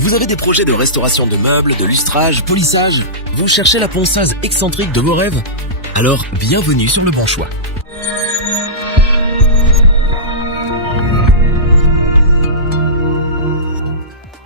Vous avez des projets de restauration de meubles, de lustrage, polissage? Vous cherchez la ponceuse excentrique de vos rêves? Alors, bienvenue sur le bon choix.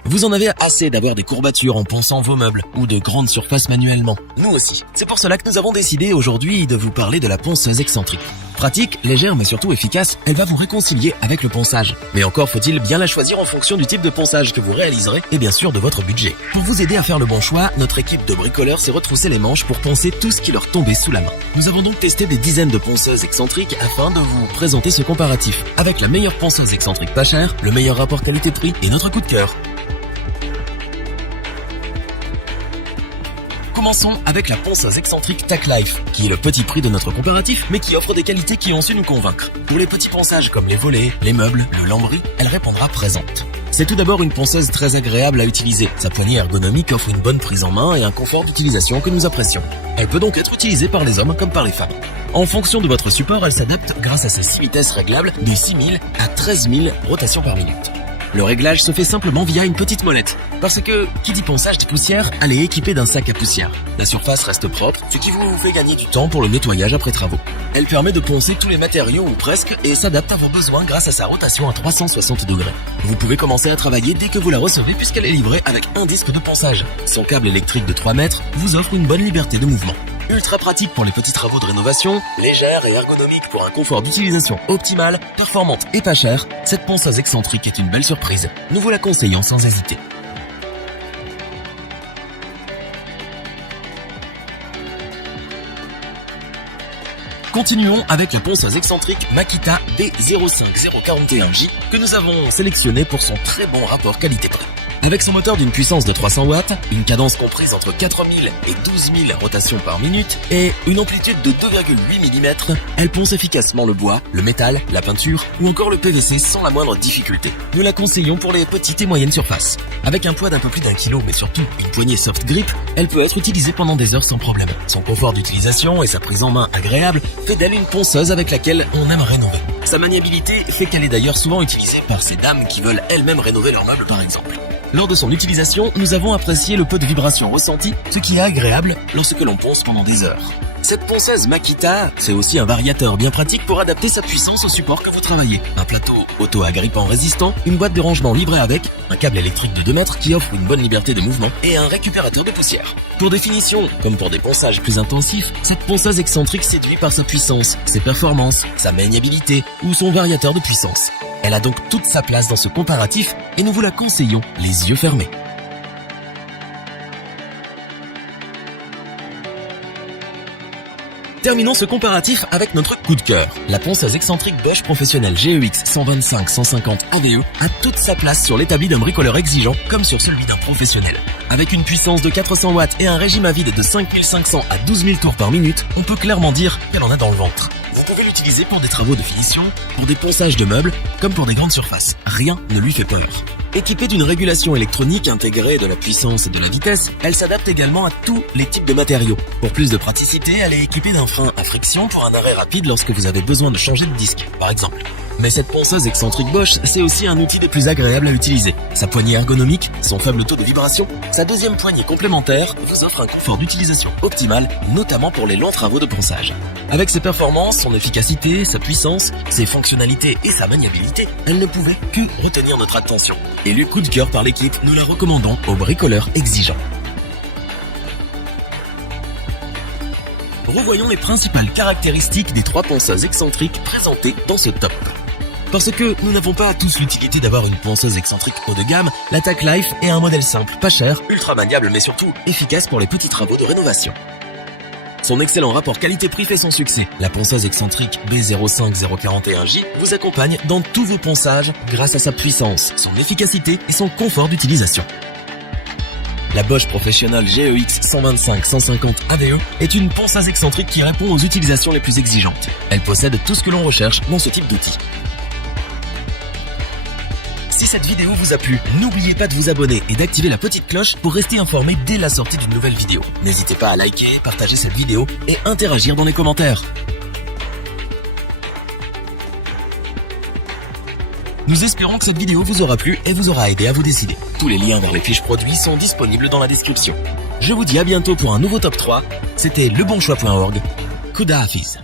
Vous en avez assez d'avoir des courbatures en ponçant vos meubles ou de grandes surfaces manuellement. Nous aussi. C'est pour cela que nous avons décidé aujourd'hui de vous parler de la ponceuse excentrique. Pratique, légère mais surtout efficace, elle va vous réconcilier avec le ponçage. Mais encore faut-il bien la choisir en fonction du type de ponçage que vous réaliserez et bien sûr de votre budget. Pour vous aider à faire le bon choix, notre équipe de bricoleurs s'est retroussé les manches pour poncer tout ce qui leur tombait sous la main. Nous avons donc testé des dizaines de ponceuses excentriques afin de vous présenter ce comparatif avec la meilleure ponceuse excentrique pas chère, le meilleur rapport qualité-prix et notre coup de cœur. Commençons avec la ponceuse excentrique TacLife, qui est le petit prix de notre comparatif, mais qui offre des qualités qui ont su nous convaincre. Pour les petits ponçages comme les volets, les meubles, le lambris, elle répondra présente. C'est tout d'abord une ponceuse très agréable à utiliser. Sa poignée ergonomique offre une bonne prise en main et un confort d'utilisation que nous apprécions. Elle peut donc être utilisée par les hommes comme par les femmes. En fonction de votre support, elle s'adapte grâce à ses 6 vitesses réglables de 6000 à 13000 rotations par minute. Le réglage se fait simplement via une petite molette. Parce que, qui dit ponçage de poussière, elle est équipée d'un sac à poussière. La surface reste propre, ce qui vous fait gagner du temps pour le nettoyage après travaux. Elle permet de poncer tous les matériaux ou presque et s'adapte à vos besoins grâce à sa rotation à 360 degrés. Vous pouvez commencer à travailler dès que vous la recevez puisqu'elle est livrée avec un disque de ponçage. Son câble électrique de 3 mètres vous offre une bonne liberté de mouvement. Ultra pratique pour les petits travaux de rénovation, légère et ergonomique pour un confort d'utilisation optimal, performante et pas chère, cette ponceuse excentrique est une belle surprise. Nous vous la conseillons sans hésiter. Continuons avec la ponceuse excentrique Makita D05041J que nous avons sélectionnée pour son très bon rapport qualité-prix. Avec son moteur d'une puissance de 300 watts, une cadence comprise entre 4000 et 12000 rotations par minute et une amplitude de 2,8 mm, elle ponce efficacement le bois, le métal, la peinture ou encore le PVC sans la moindre difficulté. Nous la conseillons pour les petites et moyennes surfaces. Avec un poids d'un peu plus d'1 kg mais surtout une poignée soft grip, elle peut être utilisée pendant des heures sans problème. Son confort d'utilisation et sa prise en main agréable fait d'elle une ponceuse avec laquelle on aime rénover. Sa maniabilité fait qu'elle est d'ailleurs souvent utilisée par ces dames qui veulent elles-mêmes rénover leurs meubles par exemple. Lors de son utilisation, nous avons apprécié le peu de vibrations ressenties, ce qui est agréable lorsque l'on ponce pendant des heures. Cette ponceuse Makita, c'est aussi un variateur bien pratique pour adapter sa puissance au support que vous travaillez. Un plateau auto-agrippant résistant, une boîte de rangement livrée avec, un câble électrique de 2 mètres qui offre une bonne liberté de mouvement et un récupérateur de poussière. Pour définition, comme pour des ponçages plus intensifs, cette ponceuse excentrique séduit par sa puissance, ses performances, sa maniabilité ou son variateur de puissance. Elle a donc toute sa place dans ce comparatif et nous vous la conseillons les yeux fermés. Terminons ce comparatif avec notre coup de cœur. La ponceuse excentrique Bosch professionnelle GEX 125-150 AVE a toute sa place sur l'établi d'un bricoleur exigeant comme sur celui d'un professionnel. Avec une puissance de 400 watts et un régime à vide de 5500 à 12 000 tours par minute, on peut clairement dire qu'elle en a dans le ventre. Vous pouvez l'utiliser pour des travaux de finition, pour des ponçages de meubles, comme pour des grandes surfaces. Rien ne lui fait peur. Équipée d'une régulation électronique intégrée de la puissance et de la vitesse, elle s'adapte également à tous les types de matériaux. Pour plus de praticité, elle est équipée d'un frein à friction pour un arrêt rapide lorsque vous avez besoin de changer de disque, par exemple. Mais cette ponceuse excentrique Bosch, c'est aussi un outil des plus agréables à utiliser. Sa poignée ergonomique, son faible taux de vibration, sa deuxième poignée complémentaire vous offre un confort d'utilisation optimal, notamment pour les longs travaux de ponçage. Avec ses performances, son efficacité, sa puissance, ses fonctionnalités et sa maniabilité, elle ne pouvait que retenir notre attention. Élu coup de cœur par l'équipe, nous la recommandons aux bricoleurs exigeants. Revoyons les principales caractéristiques des 3 ponceuses excentriques présentées dans ce top. Parce que nous n'avons pas tous l'utilité d'avoir une ponceuse excentrique haut de gamme, la TacLife est un modèle simple, pas cher, ultra maniable mais surtout efficace pour les petits travaux de rénovation. Son excellent rapport qualité-prix fait son succès. La ponceuse excentrique B05041J vous accompagne dans tous vos ponçages grâce à sa puissance, son efficacité et son confort d'utilisation. La Bosch Professional GEX 125-150 AVE est une ponceuse excentrique qui répond aux utilisations les plus exigeantes. Elle possède tout ce que l'on recherche dans ce type d'outil. Si cette vidéo vous a plu, n'oubliez pas de vous abonner et d'activer la petite cloche pour rester informé dès la sortie d'une nouvelle vidéo. N'hésitez pas à liker, partager cette vidéo et interagir dans les commentaires. Nous espérons que cette vidéo vous aura plu et vous aura aidé à vous décider. Tous les liens vers les fiches produits sont disponibles dans la description. Je vous dis à bientôt pour un nouveau top 3. C'était lebonchoix.org. Kouda Hafiz.